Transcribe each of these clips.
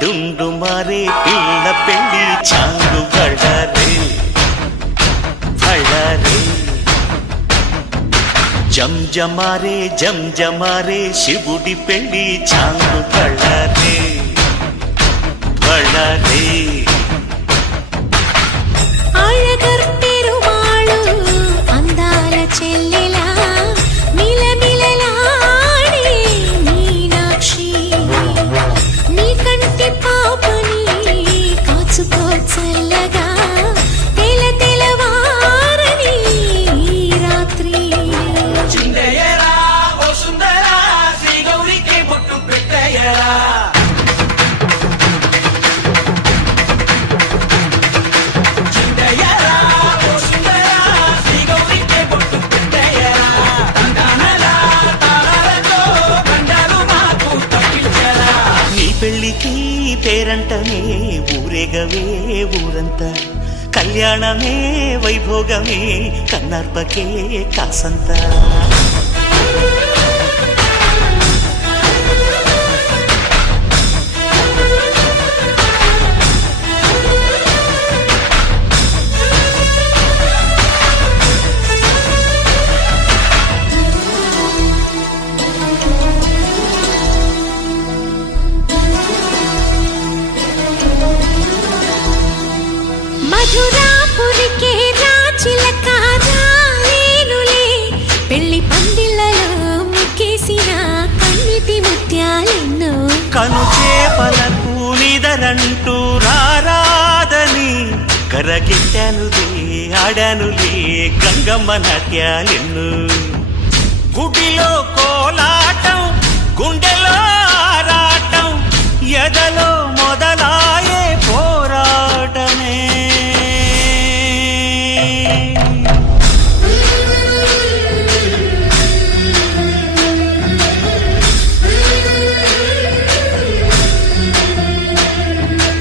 డుండు మారే పిల్ల పెళ్లి చాంగు బళ్ళారే బళ్ళారే జంజమారే శివుడి పెళ్లి చాంగు బళ్ళారే బళ్ళారే పెళ్లికి పేరంటమే ఊరేగవే ఊరంతా కళ్యాణమే వైభోగమే కన్నార్పకే కాసంతా మధురాపురికే రాచిలక రాలేనులే పెళ్లి పందిళ్ళలో ముక్కేసిన కన్నిటి ముత్యాలెన్నో కను చేపలకు నిదరంటూ రారాదని కరగిట్టానులే ఆడానులే గంగమ్మ నాట్యాలెన్ను గుడిలో కోలాటం గుండెలో ఆరాటం ఎదలో మొదలాయే పోరాటమే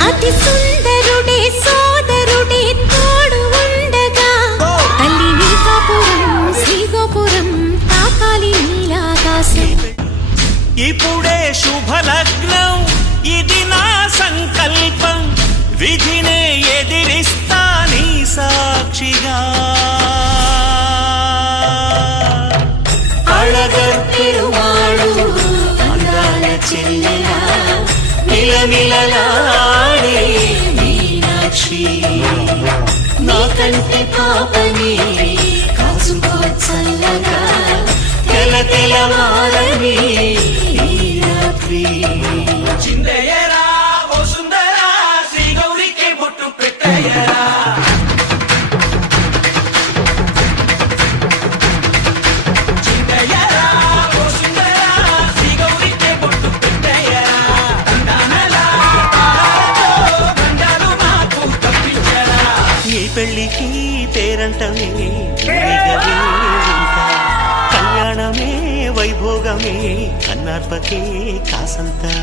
అతి సుందరుడే సోదరుడే తోడు ఉండగా తల్లి నీకాపురం శ్రీగోపురం తాకాలి నీలాకాశం ఇప్పుడే శుభలగ్నం ఇది నా సంకల్పం విధినే ఎదిరిస్తా నీ సాక్షిగా అళగర్పెరుమాళు అందాల చెల్లెలా మిలమిలలాడే మీనాక్షి నీ కంటి పాపని కాచుకో చల్లగా తెలవారని ఈ రాత్రి చిందయ్యరా ఓ సుందరా శ్రీ గౌరికి బొట్టు పెట్టయ్యరా చిందయ్యరా ఓ సుందరా శ్రీ గౌరికి బొట్టు పెట్టయ్యరా తందానలా తాళతో బండాలు మాకు తప్పించరా ఈ పెళ్లికి పేరంటమే ఊరేగవే ఉంటా కళ్యాణమే వైభోగమే కన్నార్పకే కాసంతా